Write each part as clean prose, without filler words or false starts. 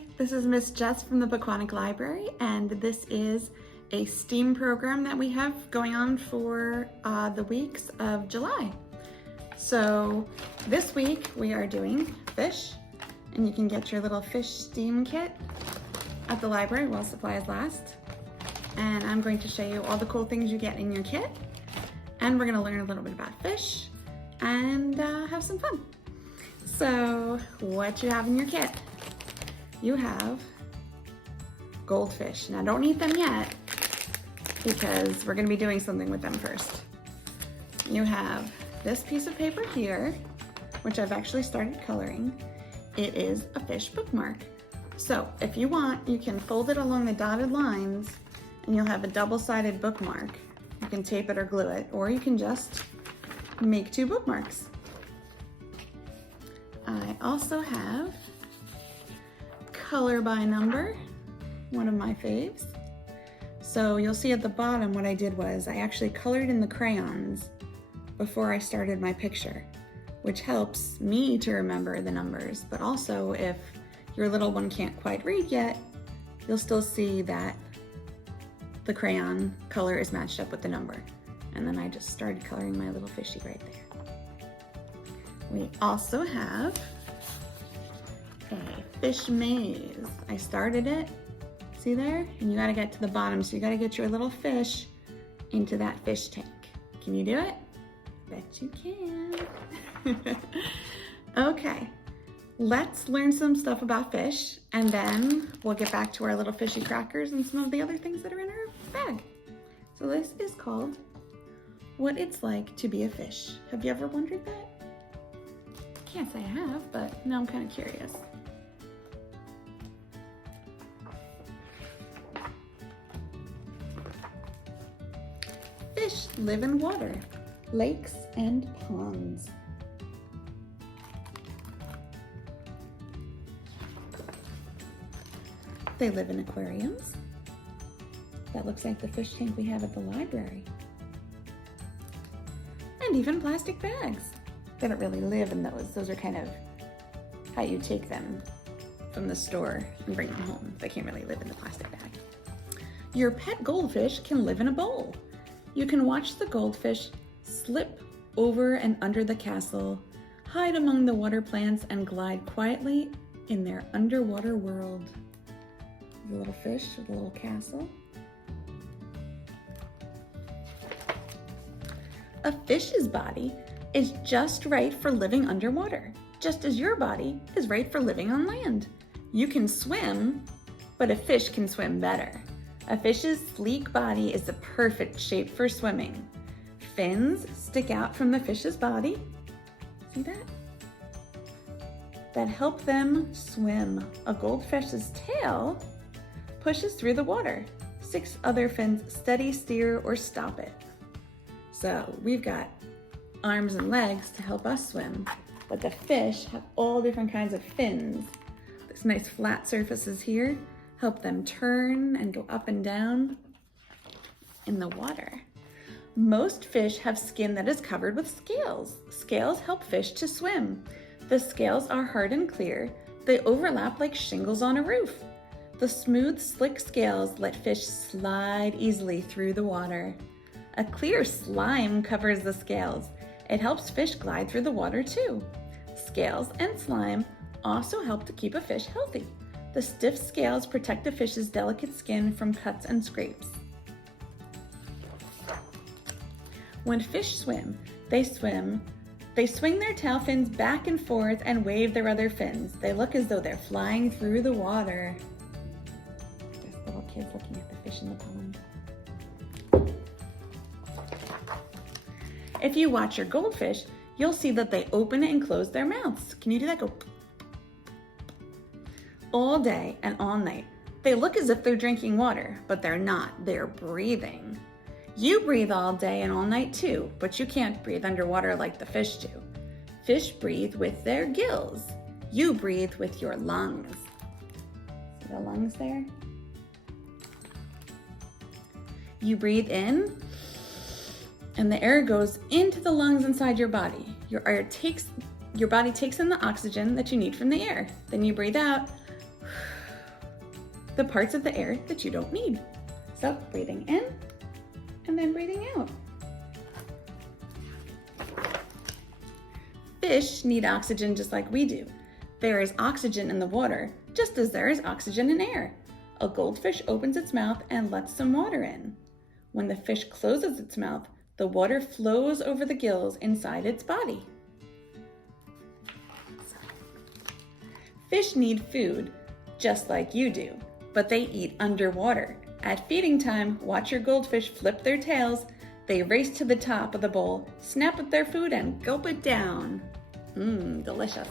Hi, this is Miss Jess from the Aquatic Library, and this is a STEAM program that we have going on for the weeks of July. So this week we are doing fish, and you can get your little fish STEAM kit at the library while supplies last. And I'm going to show you all the cool things you get in your kit, and we're going to learn a little bit about fish and have some fun. So what you have in your kit? You have goldfish. Now don't eat them yet because we're gonna be doing something with them first. You have this piece of paper here, which I've actually started coloring. It is a fish bookmark. So if you want, you can fold it along the dotted lines and you'll have a double-sided bookmark. You can tape it or glue it, or you can just make two bookmarks. I also have color by number, one of my faves. So you'll see at the bottom what I did was I actually colored in the crayons before I started my picture, which helps me to remember the numbers, but also if your little one can't quite read yet, you'll still see that the crayon color is matched up with the number. And then I just started coloring my little fishy right there. We also have a fish maze. I started it, see there? And you gotta get to the bottom, so you gotta get your little fish into that fish tank. Can you do it? Bet you can. Okay, let's learn some stuff about fish, and then we'll get back to our little fishy crackers and some of the other things that are in our bag. So this is called What It's Like to Be a Fish. Have you ever wondered that? Can't say I have, but now I'm kind of curious. Fish live in water, lakes and ponds. They live in aquariums. That looks like the fish tank we have at the library. And even plastic bags. They don't really live in those. Those are kind of how you take them from the store and bring them home. They can't really live in the plastic bag. Your pet goldfish can live in a bowl. You can watch the goldfish slip over and under the castle, hide among the water plants, and glide quietly in their underwater world. The little fish with a little castle. A fish's body is just right for living underwater, just as your body is right for living on land. You can swim, but a fish can swim better. A fish's sleek body is the perfect shape for swimming. Fins stick out from the fish's body. See that? That help them swim. A goldfish's tail pushes through the water. 6 other fins steady steer or stop it. So we've got arms and legs to help us swim, but the fish have all different kinds of fins. This nice flat surfaces here help them turn and go up and down in the water. Most fish have skin that is covered with scales. Scales help fish to swim. The scales are hard and clear. They overlap like shingles on a roof. The smooth, slick scales let fish slide easily through the water. A clear slime covers the scales. It helps fish glide through the water too. Scales and slime also help to keep a fish healthy. The stiff scales protect a fish's delicate skin from cuts and scrapes. When fish swim, they swing their tail fins back and forth and wave their other fins. They look as though they're flying through the water. There's little kids looking at the fish in the pond. If you watch your goldfish, you'll see that they open and close their mouths. Can you do that? Go all day and all night. They look as if they're drinking water, but they're not. They're breathing. You breathe all day and all night too, but you can't breathe underwater like the fish do. Fish breathe with their gills. You breathe with your lungs. See the lungs there? You breathe in, and the air goes into the lungs inside your body. Your body takes in the oxygen that you need from the air. Then you breathe out, the parts of the air that you don't need. So breathing in and then breathing out. Fish need oxygen just like we do. There is oxygen in the water, just as there is oxygen in air. A goldfish opens its mouth and lets some water in. When the fish closes its mouth, the water flows over the gills inside its body. Fish need food, just like you do, but they eat underwater. At feeding time, watch your goldfish flip their tails. They race to the top of the bowl, snap at their food, and gulp it down. Delicious.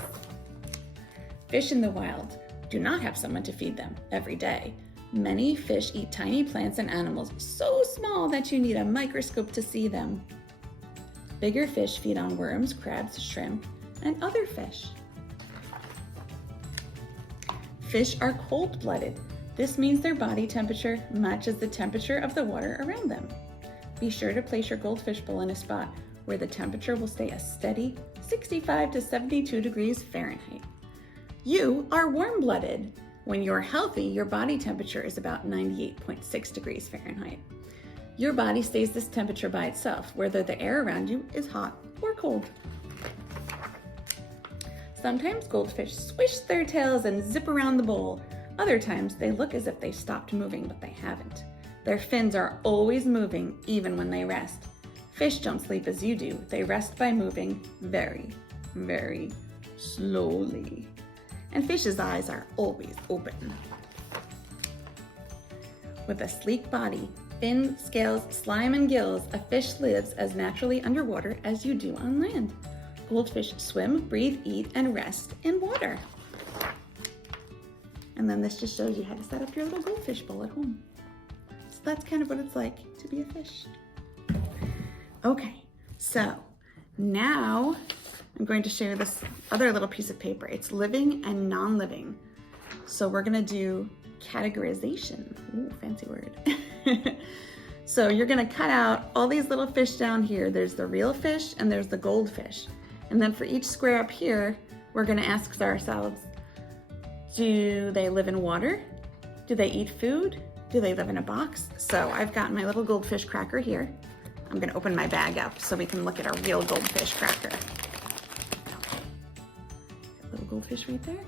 Fish in the wild do not have someone to feed them every day. Many fish eat tiny plants and animals so small that you need a microscope to see them. Bigger fish feed on worms, crabs, shrimp, and other fish. Fish are cold-blooded. This means their body temperature matches the temperature of the water around them. Be sure to place your goldfish bowl in a spot where the temperature will stay a steady 65 to 72 degrees Fahrenheit. You are warm-blooded. When you're healthy, your body temperature is about 98.6 degrees Fahrenheit. Your body stays this temperature by itself, whether the air around you is hot or cold. Sometimes goldfish swish their tails and zip around the bowl. Other times they look as if they stopped moving, but they haven't. Their fins are always moving, even when they rest. Fish don't sleep as you do. They rest by moving very, very slowly. And fish's eyes are always open. With a sleek body, fins, scales, slime, and gills, a fish lives as naturally underwater as you do on land. Goldfish swim, breathe, eat, and rest in water. And then this just shows you how to set up your little goldfish bowl at home. So that's kind of what it's like to be a fish. Okay, so now I'm going to show you this other little piece of paper. It's living and non-living. So we're gonna do categorization. Ooh, fancy word. So you're gonna cut out all these little fish down here. There's the real fish and there's the goldfish. And then for each square up here, we're gonna ask ourselves, do they live in water? Do they eat food? Do they live in a box? So I've got my little goldfish cracker here. I'm gonna open my bag up so we can look at our real goldfish cracker. Little goldfish right there.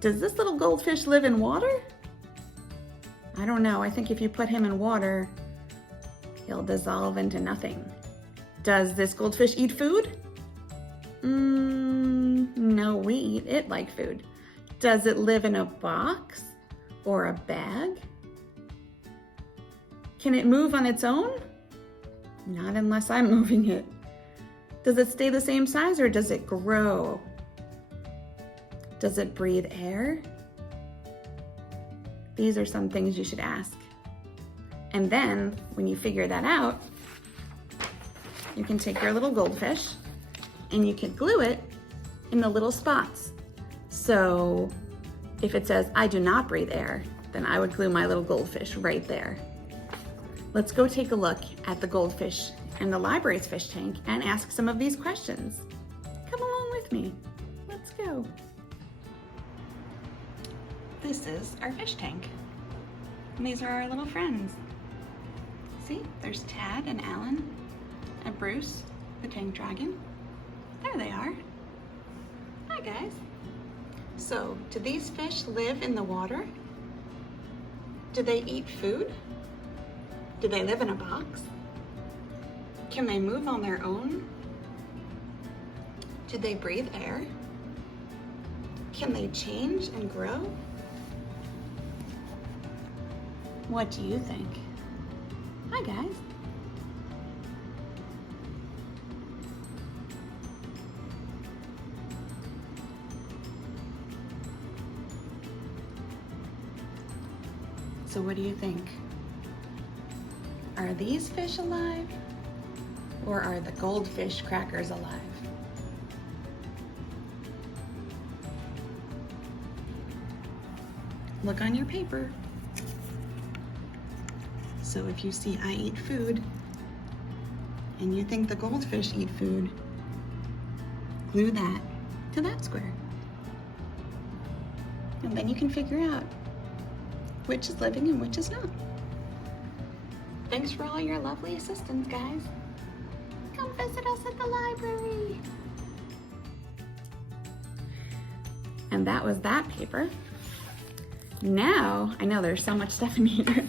Does this little goldfish live in water? I don't know. I think if you put him in water, he'll dissolve into nothing. Does this goldfish eat food? No, we eat it like food. Does it live in a box or a bag? Can it move on its own? Not unless I'm moving it. Does it stay the same size or does it grow? Does it breathe air? These are some things you should ask. And then when you figure that out, you can take your little goldfish and you can glue it in the little spots. So if it says, I do not breathe air, then I would glue my little goldfish right there. Let's go take a look at the goldfish in the library's fish tank and ask some of these questions. Come along with me. Let's go. This is our fish tank. And these are our little friends. See, there's Tad and Alan and Bruce, the tank dragon. There they are. Hi guys. So, do these fish live in the water? Do they eat food? Do they live in a box? Can they move on their own? Do they breathe air? Can they change and grow? What do you think? Hi guys. So what do you think? Are these fish alive? Or are the goldfish crackers alive? Look on your paper. So if you see I eat food, and you think the goldfish eat food, glue that to that square. And then you can figure out which is living and which is not. Thanks for all your lovely assistance, guys. Come visit us at the library. And that was that paper. Now, I know there's so much stuff in here.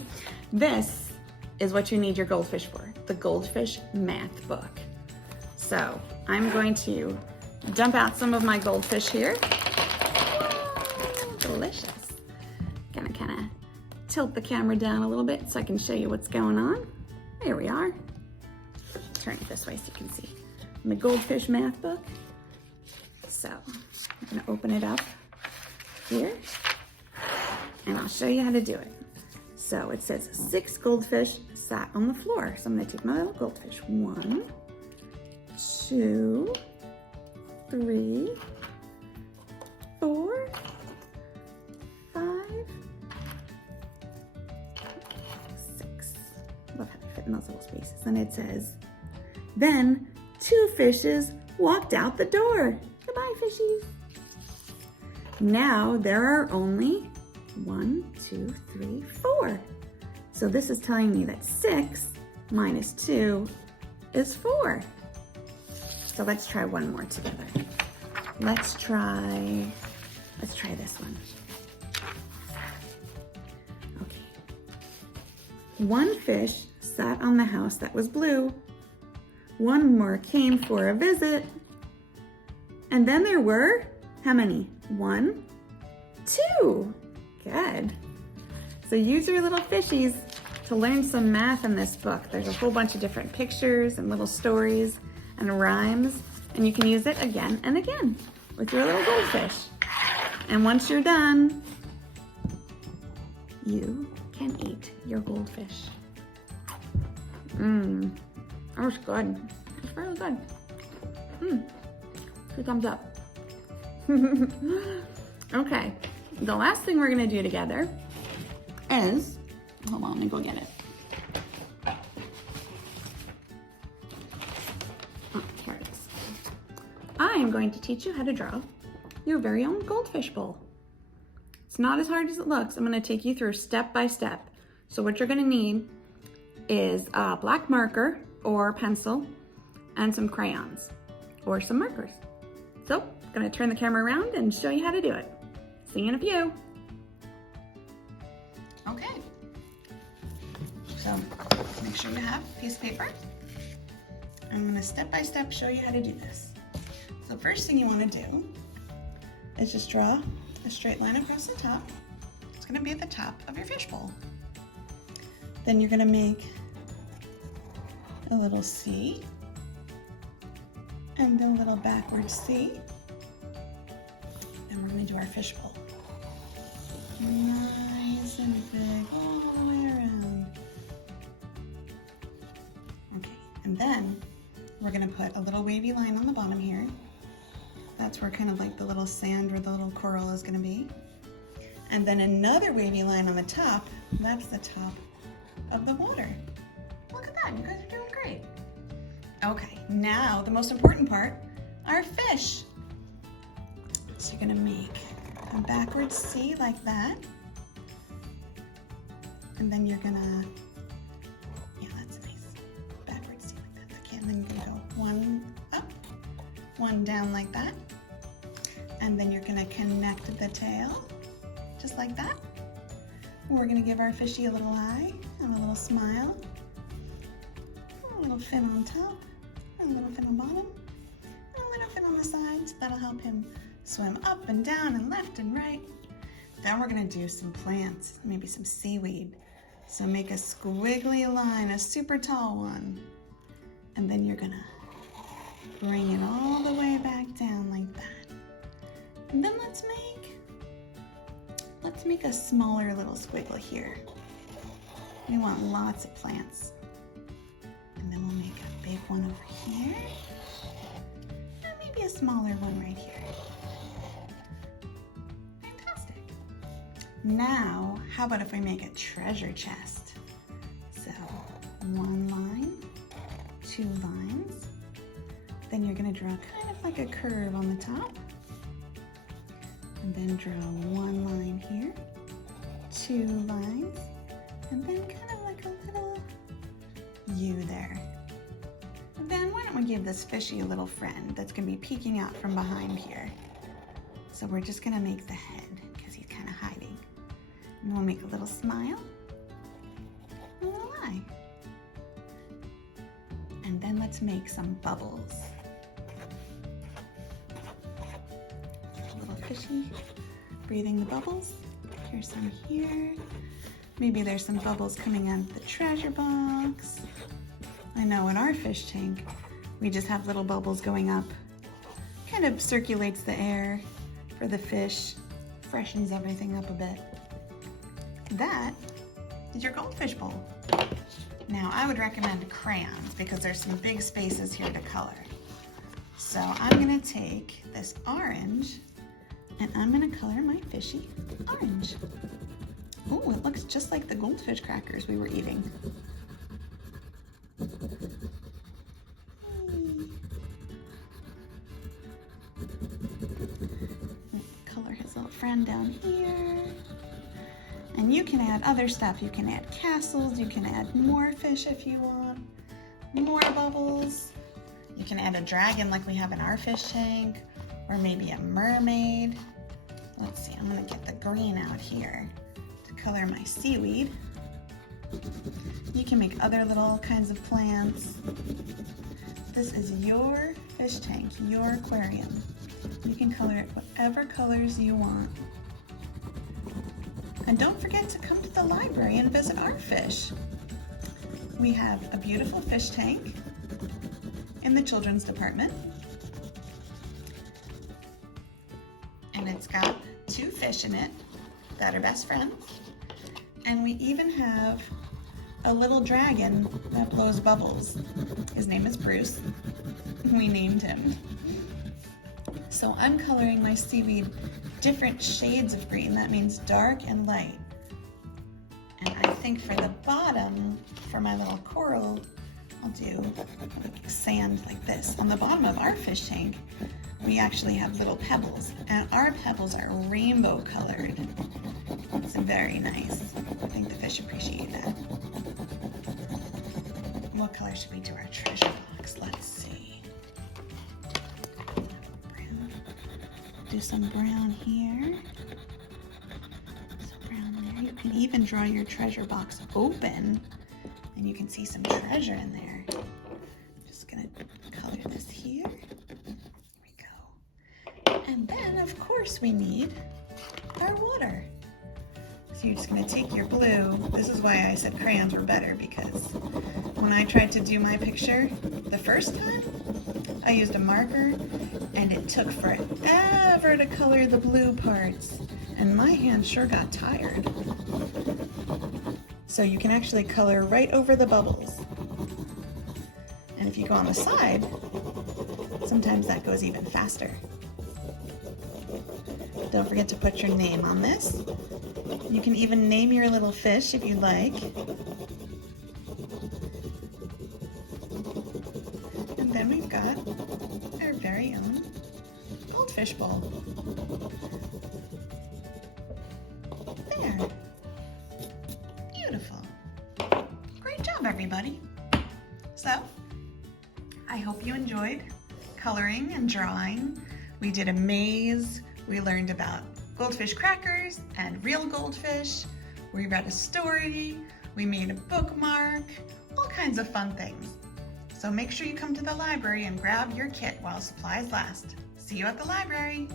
This is what you need your goldfish for, the Goldfish math book. So I'm going to dump out some of my goldfish here. Whoa, delicious. Gonna kind of tilt the camera down a little bit so I can show you what's going on. There we are. Turn it this way so you can see. The Goldfish math book. So I'm gonna open it up here and I'll show you how to do it. So it says 6 goldfish sat on the floor. So I'm gonna take my little goldfish. 1, 2, 3, 4, 5, 6. Love how they fit in those little spaces. And it says, then 2 fishes walked out the door. Goodbye, fishies. Now there are only 1, 2, 3, 4. So this is telling me that 6 minus 2 is 4. So let's try one more together. Let's try this one. Okay. 1 fish sat on the house that was blue. 1 more came for a visit. And then there were, how many? 1, 2. Good. So use your little fishies to learn some math in this book. There's a whole bunch of different pictures and little stories and rhymes, and you can use it again and again with your little goldfish. And once you're done, you can eat your goldfish. That was good. It's really good. 2 thumbs up. Okay, the last thing we're gonna do together is, hold on, let me go get it. Oh, here it is. I am going to teach you how to draw your very own goldfish bowl. It's not as hard as it looks. I'm gonna take you through step by step. So what you're gonna need is a black marker or pencil and some crayons or some markers. So I'm gonna turn the camera around and show you how to do it. See you in a few. Okay, so make sure you have a piece of paper. I'm gonna step by step show you how to do this. So the first thing you wanna do is just draw a straight line across the top. It's gonna be at the top of your fish bowl. Then you're gonna make a little C and a little backward C. And we're gonna do our fish bowl. Nice and big all the way around. Okay, and then we're gonna put a little wavy line on the bottom here. That's where kind of like the little sand or the little coral is gonna be. And then another wavy line on the top. That's the top of the water. Look at that, you guys are doing great. Okay, now the most important part, our fish. So you're gonna make a backward C like that. And then you're gonna, yeah, that's nice. Backward C like that. Okay, and then you're gonna go 1 up, 1 down like that. And then you're gonna connect the tail, just like that. We're gonna give our fishy a little eye and a little smile. A little fin on top, and a little fin on bottom, and a little fin on the sides. That'll help him swim up and down and left and right. Then we're gonna do some plants, maybe some seaweed. So make a squiggly line, a super tall one. And then you're gonna bring it all the way back down like that. And then let's make a smaller little squiggle here. We want lots of plants. And then we'll make a big one over here. And maybe a smaller one right here. Fantastic. Now, how about if we make a treasure chest? So, 1 line, 2 lines. Then you're gonna draw kind of like a curve on the top. And then draw one line here, two lines, and then kind of like a little U there. And then why don't we give this fishy a little friend that's gonna be peeking out from behind here. So we're just gonna make the head because he's kind of hiding. And we'll make a little smile, a little eye. And then let's make some bubbles. A little fishy breathing the bubbles. Here's some here. Maybe there's some bubbles coming out of the treasure box. I know in our fish tank, we just have little bubbles going up. Kind of circulates the air for the fish, freshens everything up a bit. That is your goldfish bowl. Now I would recommend crayons because there's some big spaces here to color. So I'm gonna take this orange and I'm gonna color my fishy orange. Oh, it looks just like the goldfish crackers we were eating. Color his little friend down here. And you can add other stuff. You can add castles, you can add more fish if you want, more bubbles. You can add a dragon like we have in our fish tank, or maybe a mermaid. Let's see, I'm gonna get the green out here to color my seaweed. You can make other little kinds of plants. This is your fish tank, your aquarium. You can color it whatever colors you want. And don't forget to come to the library and visit our fish. We have a beautiful fish tank in the children's department. And it's got two fish in it that are best friends. And we even have a little dragon that blows bubbles. His name is Bruce. We named him. So I'm coloring my seaweed different shades of green. That means dark and light. And I think for the bottom, for my little coral, I'll do sand like this. On the bottom of our fish tank, we actually have little pebbles, and our pebbles are rainbow colored. It's very nice. I think the fish appreciate that. What color should we do our treasure box? Let's see. Brown. Do some brown here. Some brown there. You can even draw your treasure box open, and you can see some treasure in there. Just gonna color this here. And then, of course, we need our water. So you're just gonna take your blue. This is why I said crayons were better, because when I tried to do my picture the first time, I used a marker and it took forever to color the blue parts. And my hand sure got tired. So you can actually color right over the bubbles. And if you go on the side, sometimes that goes even faster. Don't forget to put your name on this. You can even name your little fish if you'd like. And then we've got our very own goldfish bowl. There. Beautiful. Great job, everybody. So, I hope you enjoyed coloring and drawing. We did a maze. We learned about goldfish crackers and real goldfish. We read a story. We made a bookmark. All kinds of fun things. So make sure you come to the library and grab your kit while supplies last. See you at the library.